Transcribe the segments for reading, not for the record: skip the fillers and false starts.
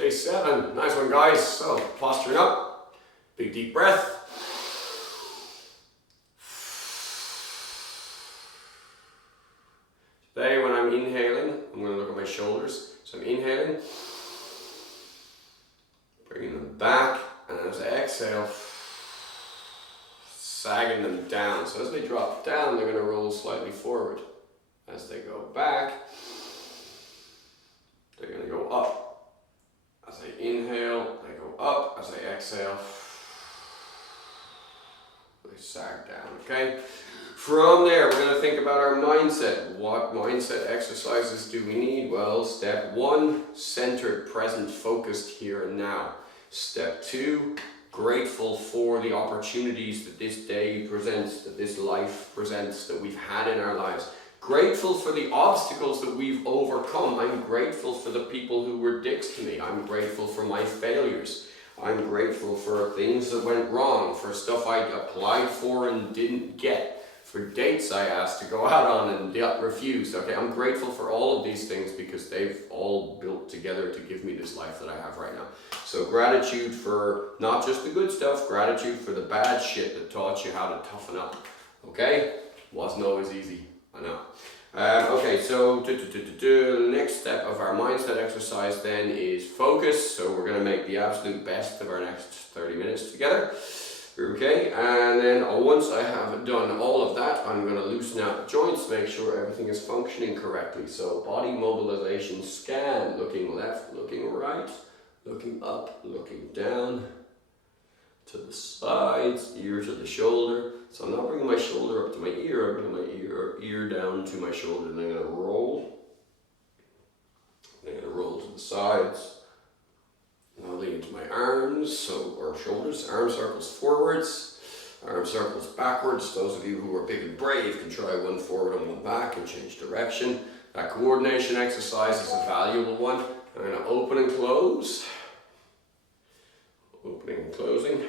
Day 7, nice one guys. So posturing up, big deep breath. Today when I'm inhaling, I'm going to look at my shoulders. So I'm inhaling, bringing them back, and then as I exhale, sagging them down. So as they drop down, they're going to roll slightly forward. As they go back, they're going to go up. As I inhale, they go up. As I exhale, they sag down, okay? From there, we're going to think about our mindset. What mindset exercises do we need? Well, step 1, centered, present, focused here and now. Step 2, grateful for the opportunities that this day presents, that this life presents, that we've had in our lives. Grateful for the obstacles that we've overcome. I'm grateful for the people who were dicks to me. I'm grateful for my failures. I'm grateful for things that went wrong, for stuff I applied for and didn't get, for dates I asked to go out on and got refused. Okay, I'm grateful for all of these things because they've all built together to give me this life that I have right now. So gratitude for not just the good stuff, gratitude for the bad shit that taught you how to toughen up. Okay, wasn't always easy. I know. Okay, so the next step of our mindset exercise then is focus. So we're going to make the absolute best of our next 30 minutes together. Okay, and then once I have done all of that, I'm going to loosen out the joints, make sure everything is functioning correctly. So body mobilization scan, looking left, looking right, looking up, looking down, to the sides, ear to the shoulder. So I'm not bringing my shoulder up to my ear, I'm bringing my ear down to my shoulder, and I'm going to roll. I'm going to roll to the sides. Now lean into my arms, or shoulders, arm circles forwards, arm circles backwards. Those of you who are big and brave can try one forward and one back and change direction. That coordination exercise is a valuable one. I'm going to open and close. Opening and closing.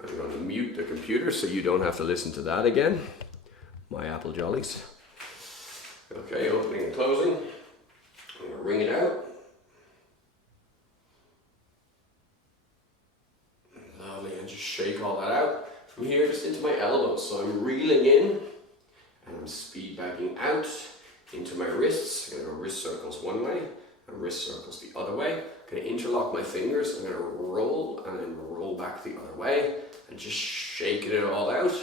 I'm going to mute the computer so you don't have to listen to that again. My apple jollies. Okay, opening and closing. I'm going to wring it out. Lovely, and just shake all that out. From here, just into my elbows. So I'm reeling in, and I'm speed backing out into my wrists. I'm going to go wrist circles one way, and wrist circles the other way. I'm going to interlock my fingers. I'm going to roll, and then roll back the other way, and just shaking it all out.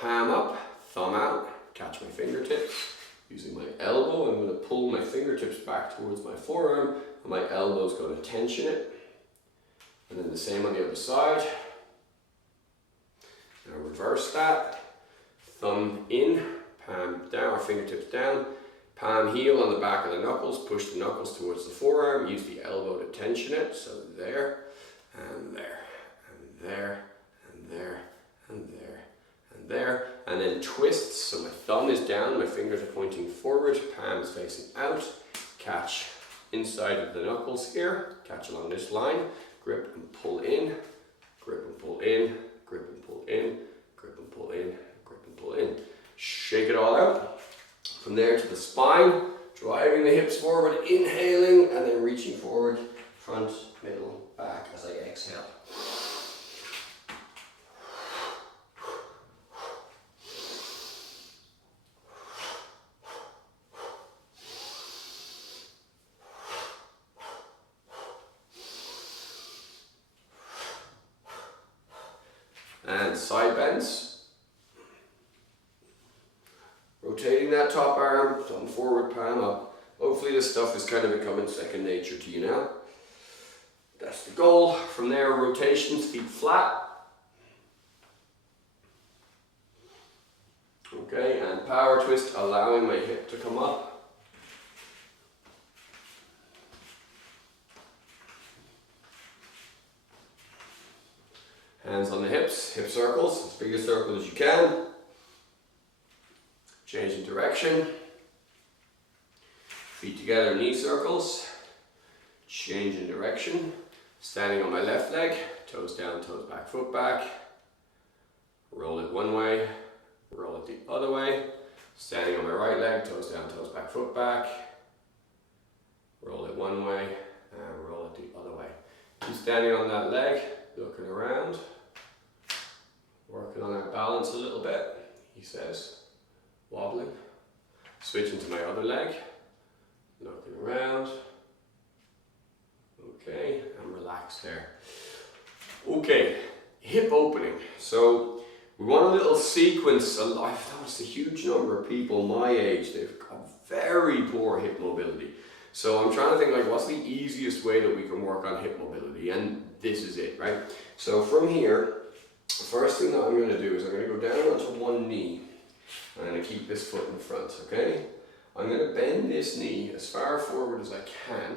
Palm up, thumb out, catch my fingertips. Using my elbow, I'm going to pull my fingertips back towards my forearm, and my elbow's going to tension it. And then the same on the other side. Now reverse that. Thumb in, palm down, or fingertips down. Palm heel on the back of the knuckles. Push the knuckles towards the forearm. Use the elbow to tension it. So there, and there, and there, and there, and there, and there. And then twists. So my thumb is down, my fingers are pointing forward, palm is facing out. Catch inside of the knuckles here. Catch along this line. Grip and pull in, grip and pull in, grip and pull in, grip and pull in, grip and pull in. Shake it all out. From there to the spine, driving the hips forward, inhaling, and then reaching forward, front, middle, back as I exhale. And side bends. Rotating that top arm, thumb forward, palm up. Hopefully this stuff is kind of becoming second nature to you now. That's the goal. From there, rotations, feet flat. Okay, and power twist, allowing my hip to come up. Hands on the hips, hip circles, as big a circle as you can. Changing direction. Feet together, knee circles. Changing direction. Standing on my left leg, toes down, toes back, foot back. Roll it one way, roll it the other way. Standing on my right leg, toes down, toes back, foot back. Roll it one way, and roll He's standing on that leg, looking around, working on our balance a little bit, he says, wobbling. Switching to my other leg, looking around. Okay, and relax there. Okay, hip opening. So we want a little sequence. I've noticed a huge number of people my age, they've got very poor hip mobility. So I'm trying to think like what's the easiest way that we can work on hip mobility, and this is it, right? So from here, the first thing that I'm going to do is I'm going to go down onto one knee. I'm going to keep this foot in front, okay? I'm going to bend this knee as far forward as I can,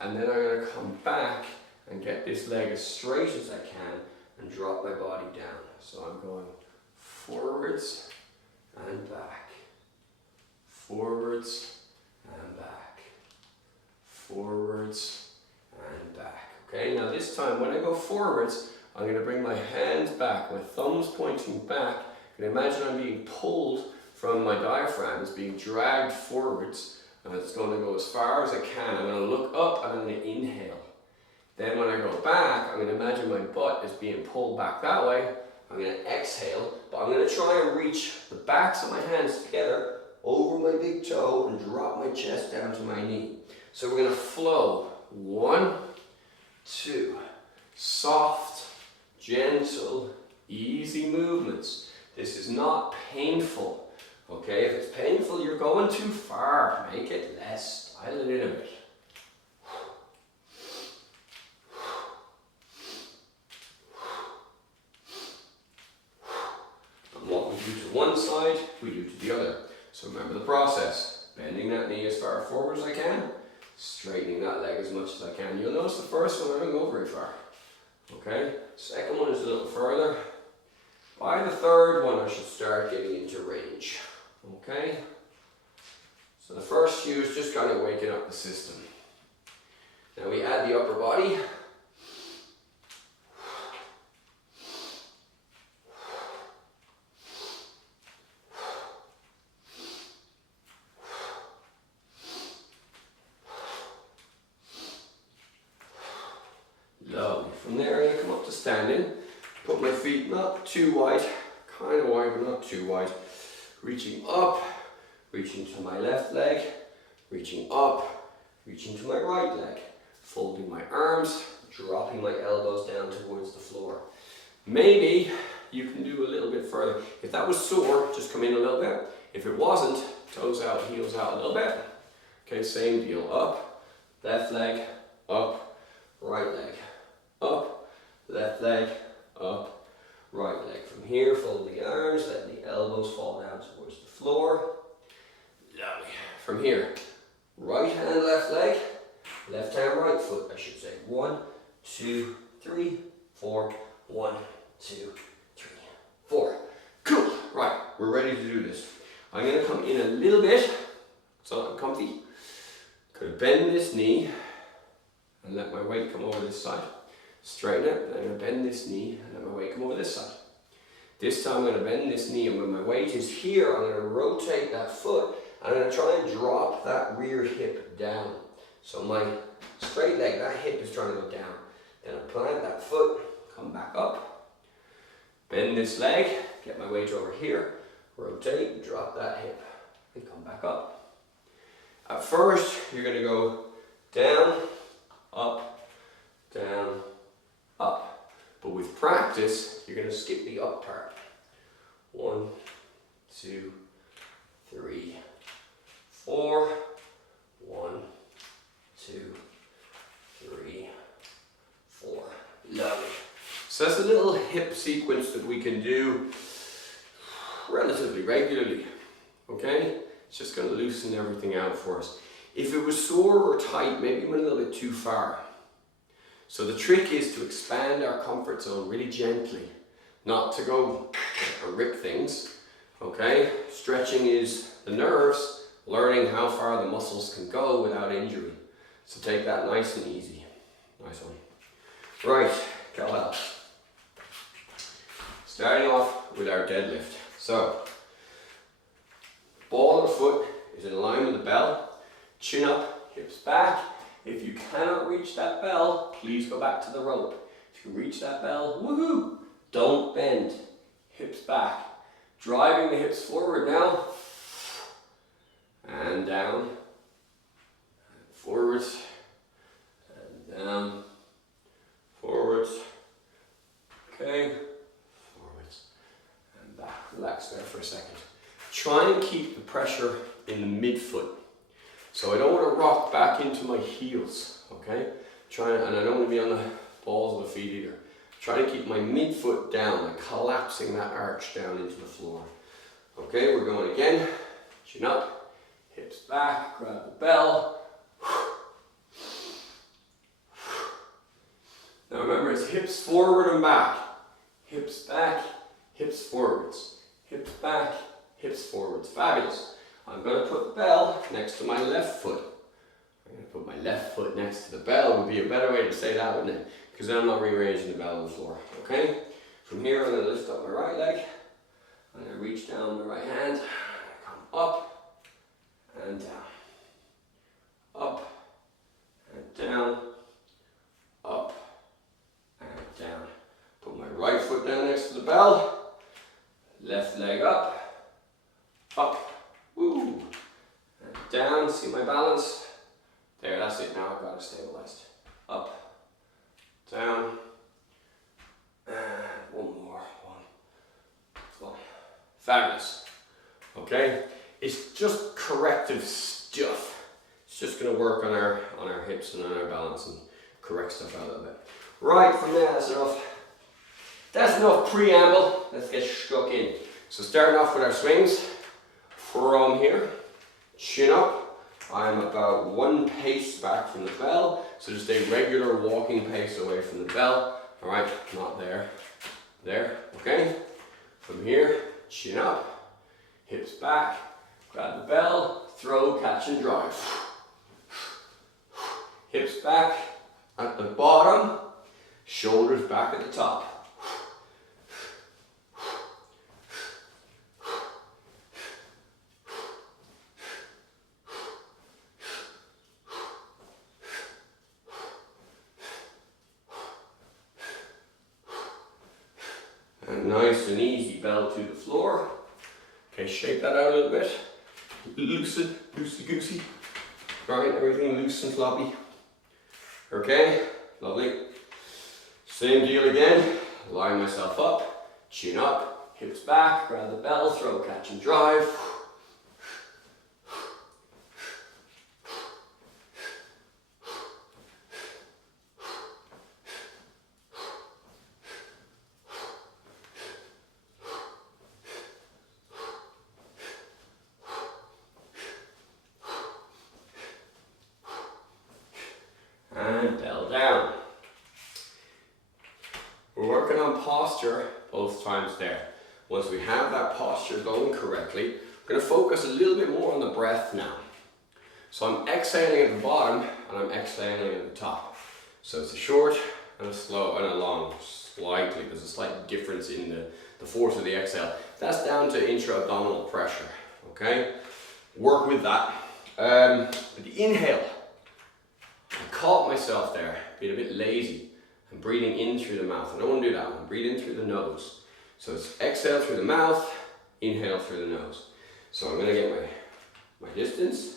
and then I'm going to come back and get this leg as straight as I can and drop my body down. So I'm going forwards and back, forwards and back, forwards and back. Okay, now this time when I go forwards, I'm going to bring my hands back, my thumbs pointing back. You can imagine I'm being pulled from my diaphragm, it's being dragged forwards, and it's going to go as far as I can. I'm going to look up and I'm going to inhale. Then when I go back, I'm going to imagine my butt is being pulled back that way. I'm going to exhale, but I'm going to try and reach the backs of my hands together over my big toe and drop my chest down to my knee. So we're going to flow. 1, 2, soft, gentle, easy movements. This is not painful. Okay, if it's painful, you're going too far. Make it less. Dial it in a bit. And what we do to one side, we do to the other. So remember the process. Bending that knee as far forward as I can, straightening that leg as much as I can. You'll notice the first one I don't go very far. Okay, second one is a little further. By the third one, I should start getting into range. Okay, so the first few is just kind of waking up the system. Now we add the upper body. Lovely. From there, I'm going to come up to standing. Put my feet not too wide, kind of wide, but not too wide. Reaching up, reaching to my left leg, reaching up, reaching to my right leg. Folding my arms, dropping my elbows down towards the floor. Maybe you can do a little bit further. If that was sore, just come in a little bit. If it wasn't, toes out, heels out a little bit. Okay, same deal. Up, left leg, up, right leg. Up, left leg, up, right leg. From here, fold the arms, let the elbows fall down towards the floor. Lovely. From here, right hand, left leg, left hand, right foot, I should say. 1, 2, 3, 4. 1, 2, 3, 4. Cool. Right, we're ready to do this. I'm going to come in a little bit so I'm comfy. Could bend this knee and let my weight come over this side. Straighten it, and I'm going to bend this knee and let my weight come over this side. This time I'm going to bend this knee, and when my weight is here, I'm going to rotate that foot. I'm going to try and drop that rear hip down. So my straight leg, that hip is trying to go down. Then I plant that foot, come back up, bend this leg, get my weight over here, rotate, drop that hip, and come back up. At first, you're going to go down, up, down, up. But with practice, you're going to skip the up part. 1, 2, 3, 4. 1, 2, 3, 4. Lovely. So that's a little hip sequence that we can do relatively regularly. Okay? It's just going to loosen everything out for us. If it was sore or tight, maybe we went a little bit too far. So the trick is to expand our comfort zone really gently, not to go and rip things. Okay? Stretching is the nerves, learning how far the muscles can go without injury. So take that nice and easy. Nice one. Right, kettlebell. Starting off with our deadlift. So, ball of the foot is in line with the bell, chin up, hips back, If you cannot reach that bell, please go back to the rope. If you reach that bell, woohoo! Don't bend. Hips back. Driving the hips forward now. And down. And forwards. And down. Forwards. Okay. Forwards. And back. Relax there for a second. Try and keep the pressure in the midfoot. So I don't want to rock back into my heels, okay? And I don't want to be on the balls of the feet either. Try to keep my midfoot down, like collapsing that arch down into the floor. Okay, we're going again. Chin up, hips back, grab the bell. Now remember, it's hips forward and back. Hips back, hips forwards. Hips back, hips forwards. Fabulous. I'm going to put the bell next to my left foot. I'm going to put my left foot next to the bell would be a better way to say that, wouldn't it? Because then I'm not rearranging the bell on the floor. Okay? From here, I'm going to lift up my right leg. I'm going to reach down my right hand. Come up and down. Up and down. Up and down. Put my right foot down next to the bell. Left leg up. Up. Woo. And down. See my balance? There, that's it. Now I've got it stabilized. Up. Down. And one more. One. Fabulous. Okay? It's just corrective stuff. It's just going to work on our hips and on our balance and correct stuff out a little bit. Right, from there, that's enough. That's enough preamble. Let's get stuck in. So starting off with our swings. From here, chin up. I'm about one pace back from the bell. So just a regular walking pace away from the bell. All right, not there. There, okay? From here, chin up, hips back, grab the bell, throw, catch and drive. Hips back at the bottom, shoulders back at the top. Nice and easy, bell to the floor. Okay, shake that out a little bit. Loosen, loosey-goosey. Right, everything loose and floppy. Okay, lovely. Same deal again. Line myself up, chin up, hips back, grab the bell, throw, catch and drive. And bell down. We're working on posture both times there. Once we have that posture going correctly, we're going to focus a little bit more on the breath now. So I'm exhaling at the bottom and I'm exhaling at the top. So it's a short and a slow and a long, slightly. There's a slight difference in the force of the exhale. That's down to intra-abdominal pressure, okay? Work with that. But the inhale, I caught myself there, being a bit lazy and breathing in through the mouth. I don't want to do that one. Breathe in through the nose. So it's exhale through the mouth, inhale through the nose. So I'm going to get my distance,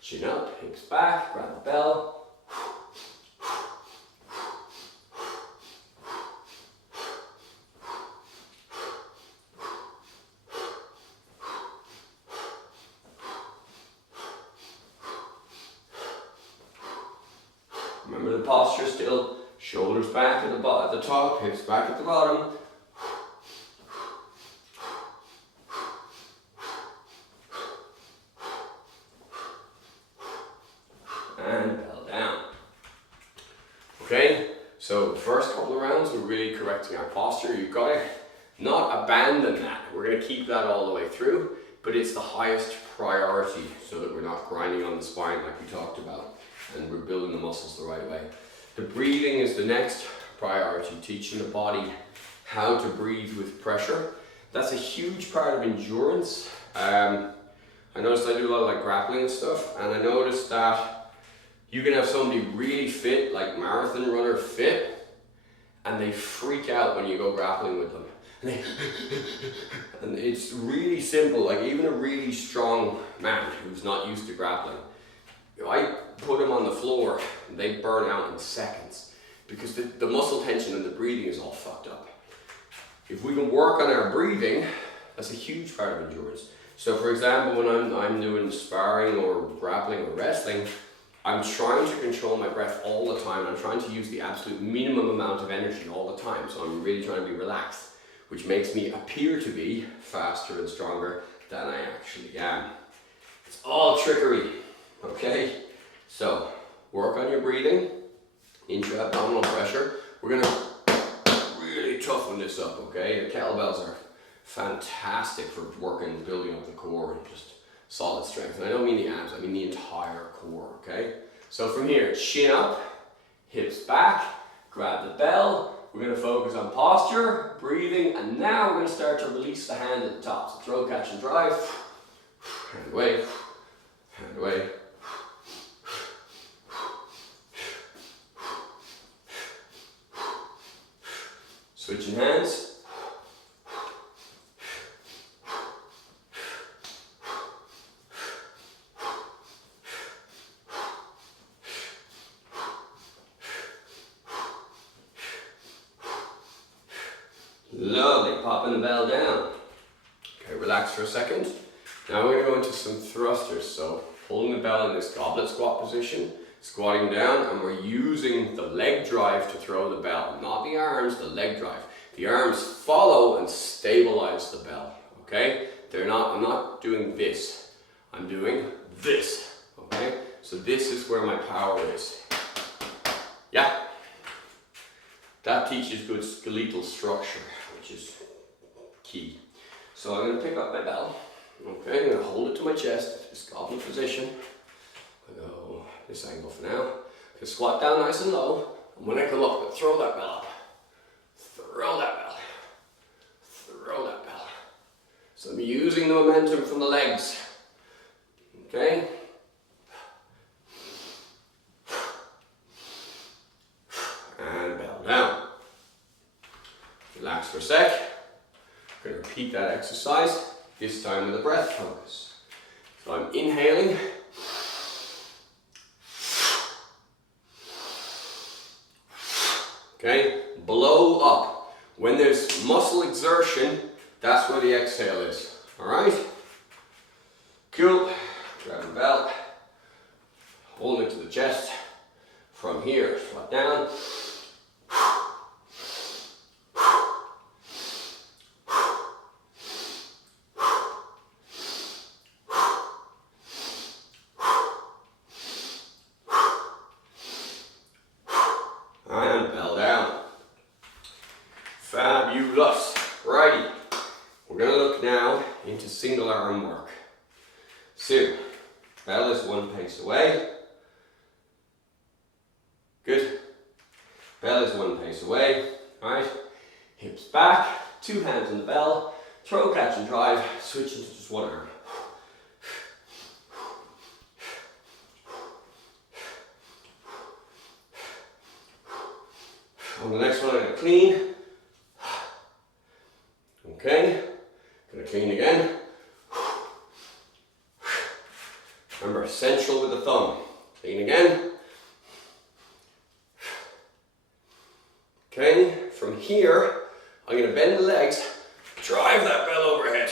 chin up, hips back, grab the bell. Remember the posture still, shoulders back at the top, hips back at the bottom. And bell down. Okay, so the first couple of rounds we're really correcting our posture. You've got to not abandon that. We're going to keep that all the way through, but it's the highest priority so that we're not grinding on the spine like we talked about. And we're building the muscles the right way. The breathing is the next priority, teaching the body how to breathe with pressure. That's a huge part of endurance. I noticed I do a lot of like grappling and stuff, and I noticed that You can have somebody really fit, like marathon runner fit, and they freak out when you go grappling with them. And it's really simple, like even a really strong man who's not used to grappling, I put them on the floor and they burn out in seconds because the muscle tension and the breathing is all fucked up. If we can work on our breathing, that's a huge part of endurance. So for example, when I'm doing sparring or grappling or wrestling, I'm trying to control my breath all the time. I'm trying to use the absolute minimum amount of energy all the time. So I'm really trying to be relaxed, which makes me appear to be faster and stronger than I actually am. It's all trickery, okay? So work on your breathing, intra-abdominal pressure. We're gonna really toughen this up, okay? The kettlebells are fantastic for working, building up the core and just solid strength. And I don't mean the abs, I mean the entire core, okay? So from here, chin up, hips back, grab the bell. We're going to focus on posture, breathing, and now we're going to start to release the hand at the top. So throw, catch, and drive. Hand away, hand away. Switching hands. Lovely, popping the bell down. Okay, relax for a second. Now we're going to go into some thrusters. So holding the bell in this goblet squat position, squatting down, and we're using the leg drive to throw the bell. Not the arms, the leg drive. The arms follow and stabilize the bell, okay? I'm not doing this. I'm doing this, okay? So this is where my power is. Yeah? That teaches good skeletal structure, which is key. So I'm going to pick up my bell, okay, I'm going to hold it to my chest, this goblet position. I go this angle for now. I can squat down nice and low, and when I come up, I throw that bell up. Throw that bell. Throw that bell. So I'm using the momentum from the legs, okay? And bell down. Relax for a sec. I'm going to repeat that exercise, this time with a breath focus. So I'm inhaling. Okay, blow up. When there's muscle exertion, that's where the exhale is. Alright? Cool. Grab the belt. Hold it to the chest. From here, squat down. And bell down. Fabulous. Righty. We're going to look now into single arm work. So, bell is one pace away. Good. Bell is one pace away. Right. Hips back. Two hands on the bell. Throw, catch and drive. Switch into just one arm. On the next one, I'm going to clean. Okay, going to clean again. Remember, central with the thumb. Clean again. Okay, from here, I'm going to bend the legs, drive that bell overhead.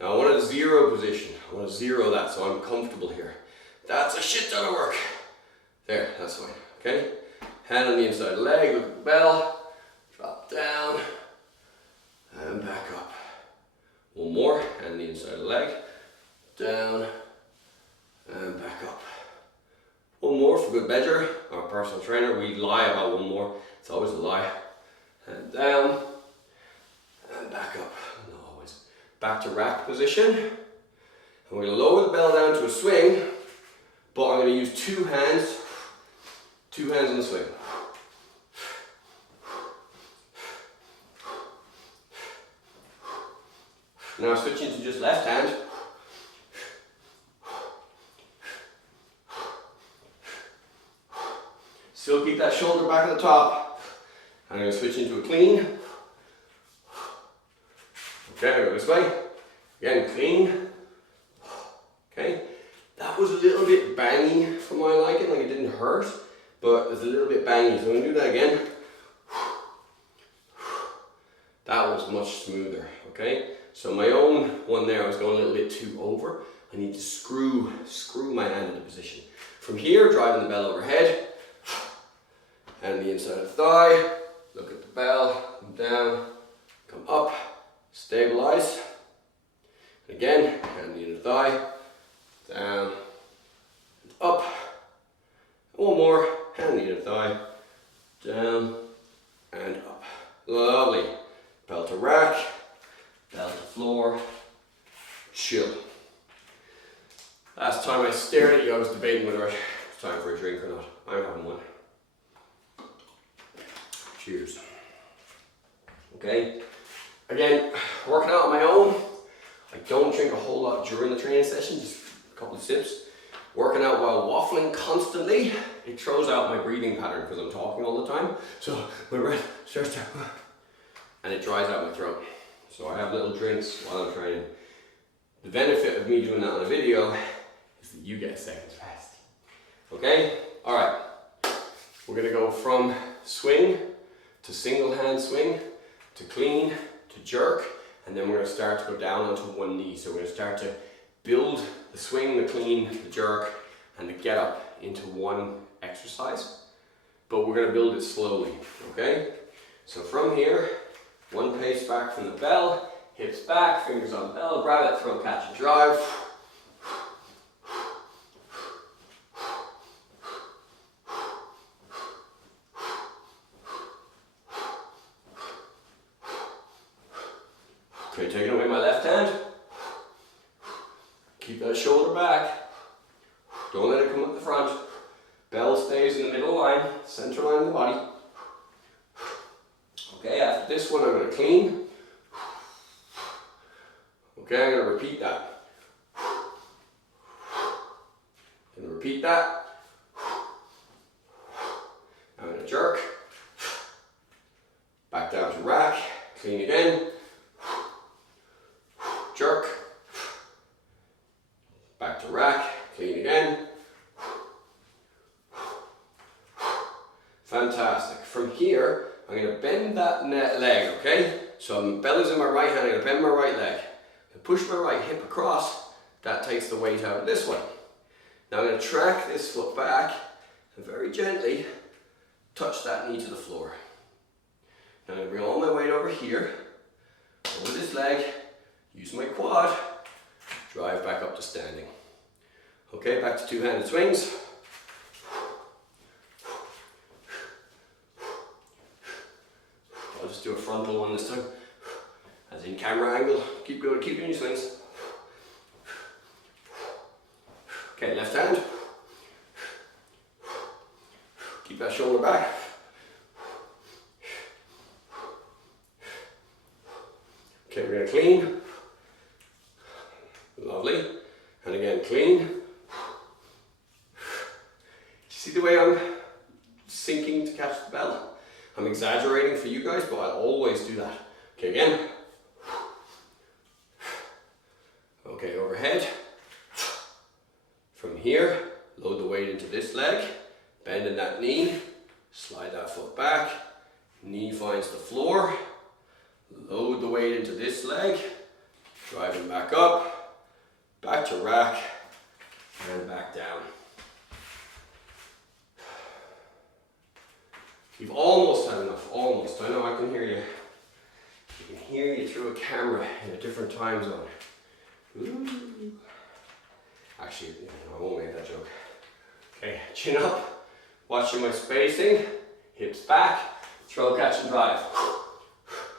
Now I want a zero position. I want to zero that so I'm comfortable here. That's a shit ton of work. There, that's fine. Okay, hand on the inside leg, look at the bell, drop down, and back up. One more, hand on the inside of the leg, down, and back up. One more for good measure. Our personal trainer, we lie about one more. It's always a lie. And down, and back up. Not always. Back to rack position. And we're going to lower the bell down to a swing, but I'm going to use two hands in the swing. Now switching to just left hand. Still keep that shoulder back at the top. I'm going to switch into a clean. Okay, I'll go this way. Again, clean. Okay, that was a little bit bangy for my liking, like it didn't hurt, but it's a little bit bangy, so I'm going to do that again. That was much smoother, okay? So my own one there, I was going a little bit too over. I need to screw my hand into position. From here, driving the bell overhead, and the inside of the thigh, look at the bell, come down, come up, stabilize. And again, hand the inner thigh, down, and up. One more, hand the inner thigh, down, and up. Lovely. Bell to rack, bell to floor, chill. Last time I stared at you, I was debating whether it was time for a drink or not. I'm having one. Cheers. Okay, again, working out on my own. I don't drink a whole lot during the training session, just a couple of sips. Working out while waffling constantly, it throws out my breathing pattern because I'm talking all the time. So my breath starts to, and it dries out my throat. So I have little drinks while I'm training. The benefit of me doing that on a video is that you get a second's rest. Okay, all right. We're gonna go from swing to single hand swing, to clean, to jerk, and then we're going to start to go down onto one knee. So we're going to start to build the swing, the clean, the jerk, and the get up into one exercise. But we're going to build it slowly, okay? So from here, one pace back from the bell, hips back, fingers on the bell, grab it, throw, catch, and drive. Okay, taking away my left hand. Keep that shoulder back. Don't let it come up the front. Bell stays in the middle line, center line of the body. Okay, after this one I'm going to clean. Okay, I'm going to repeat that. I'm going to repeat that. I'm going to jerk. Back down to rack. Clean again. Jerk, back to rack, clean again. Fantastic. From here, I'm going to bend that leg, okay? So my belly's in my right hand, I'm going to bend my right leg. I push my right hip across, that takes the weight out of this one. Now I'm going to track this foot back and very gently touch that knee to the floor. Now I'm going to bring all my weight over here, over this leg, use my quad, drive back up to standing. Okay, back to two-handed swings. I'll just do a frontal one this time. As in camera angle, keep going, keep doing your swings. Okay, left hand. Keep that shoulder back. Okay, we're gonna clean. Lovely. And again, clean. Do you see the way I'm sinking to catch the bell? I'm exaggerating for you guys, but I'll always do that. Okay, again. Okay, overhead. From here, load the weight into this leg, bending that knee, slide that foot back, knee finds the floor, load the weight into this leg, driving back up, back to rack, and back down. You've almost had enough, almost. I know I can hear you. I can hear you through a camera in a different time zone. Ooh. Actually, I won't make that joke. Okay, chin up, watching my spacing, hips back, throw, catch, and drive.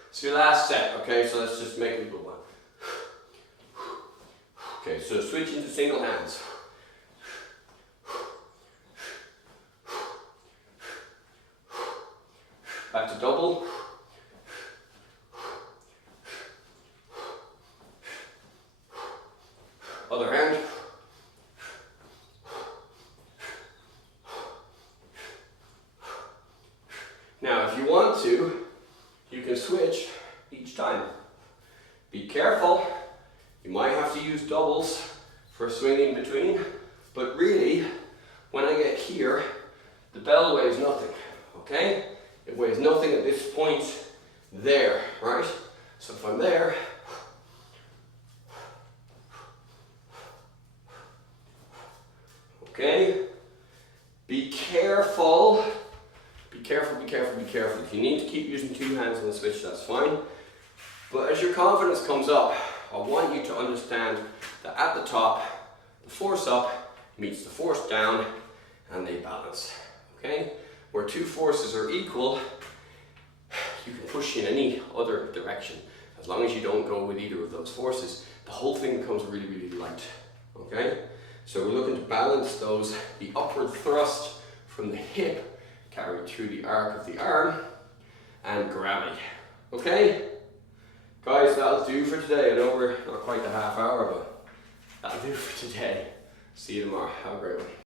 It's your last set, okay, so let's just make it a good one. Okay, so switch into single hands. Back to double. Other hand. Now, if you want to, you can switch each time. Be careful, you might have to use doubles for swinging between, but really, when I get here, the bell weighs nothing, okay? It weighs nothing at this point there, right? So if I'm there, okay? Be careful. Be careful, be careful, be careful. If you need to keep using two hands on the switch, that's fine. But as your confidence comes up, I want you to understand that at the top, the force up meets the force down and they balance, okay? Where two forces are equal, you can push in any other direction. As long as you don't go with either of those forces, the whole thing becomes really, really light, okay? So we're looking to balance those, the upward thrust from the hip carried through the arc of the arm and gravity, okay? Guys, that'll do for today. I know we're not quite the half hour, but that'll do for today. See you tomorrow. Have a great one.